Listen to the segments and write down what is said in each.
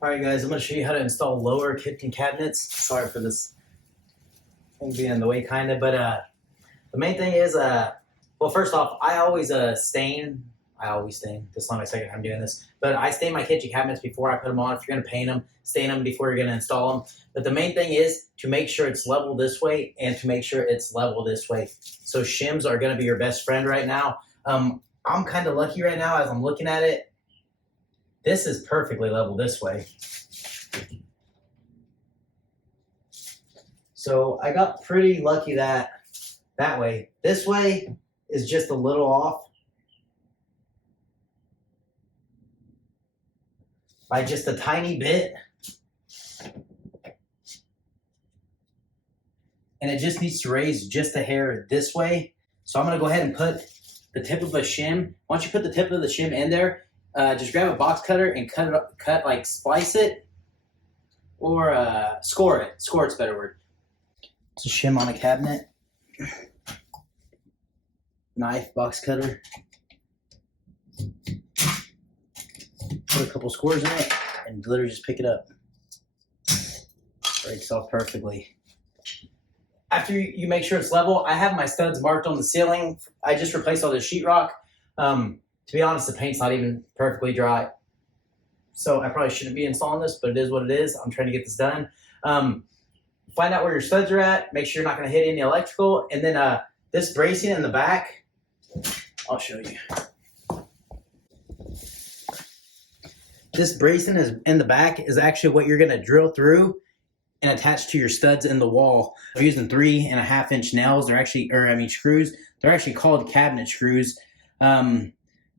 Alright guys, I'm going to show you how to install lower kitchen cabinets. Sorry for this thing being in the way kind of, but the main thing is, well, first off, I always stain, this is not my second time doing this, but I stain my kitchen cabinets before I put them on. If you're going to paint them, stain them before you're going to install them. But the main thing is to make sure it's level this way and to make sure it's level this way. So shims are going to be your best friend right now. I'm kind of lucky right now as I'm looking at it. This is perfectly level this way. So I got pretty lucky that way. This way is just a little off by just a tiny bit. And it just needs to raise just a hair this way. So I'm gonna go ahead and put the tip of a shim. Once you put the tip of the shim in there, just grab a box cutter and splice it, or score it. Score's a better word. It's a shim on a cabinet. Knife, box cutter. Put a couple scores in it and literally just pick it up. Breaks off perfectly. After you make sure it's level, I have my studs marked on the ceiling. I just replaced all the sheetrock. To be honest, the paint's not even perfectly dry. So I probably shouldn't be installing this, but it is what it is. I'm trying to get this done. Find out where your studs are at. Make sure you're not going to hit any electrical. And then this bracing in the back, I'll show you. This bracing is in the back is actually what you're going to drill through and attach to your studs in the wall. I'm using 3.5-inch nails. They're actually, screws. They're actually called cabinet screws.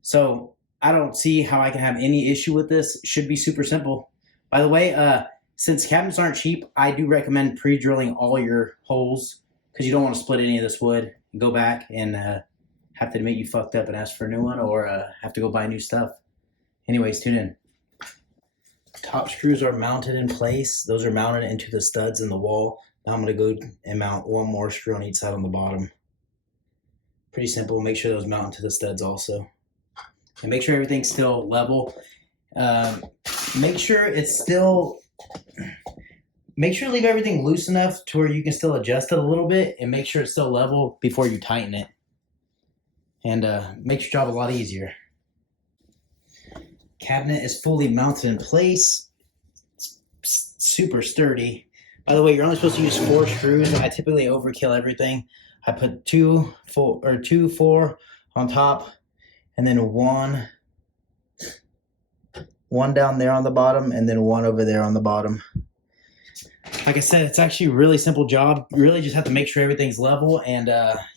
So I don't see how I can have any issue with this. It should be super simple. By the way, since cabinets aren't cheap, I do recommend pre-drilling all your holes because you don't want to split any of this wood and go back and have to admit you fucked up and ask for a new one, or have to go buy new stuff. Anyways, tune in. Top screws are mounted in place. Those are mounted into the studs in the wall. Now I'm going to go and mount one more screw on each side on the bottom. Pretty simple. Make sure those mount into the studs also. And make sure everything's still level. Make sure leave everything loose enough to where you can still adjust it a little bit, and make sure it's still level before you tighten it. And makes your job a lot easier. Cabinet is fully mounted in place. It's super sturdy. By the way, you're only supposed to use 4 screws. I typically overkill everything. I put 2 4 on top, and then one down there on the bottom, and then one over there on the bottom. Like I said, it's actually a really simple job. You really just have to make sure everything's level, and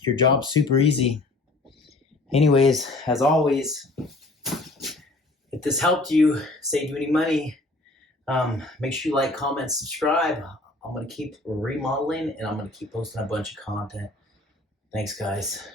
your job's super easy. Anyways, as always, if this helped you, saved you any money, make sure you like, comment, subscribe. I'm going to keep remodeling, and I'm going to keep posting a bunch of content. Thanks, guys.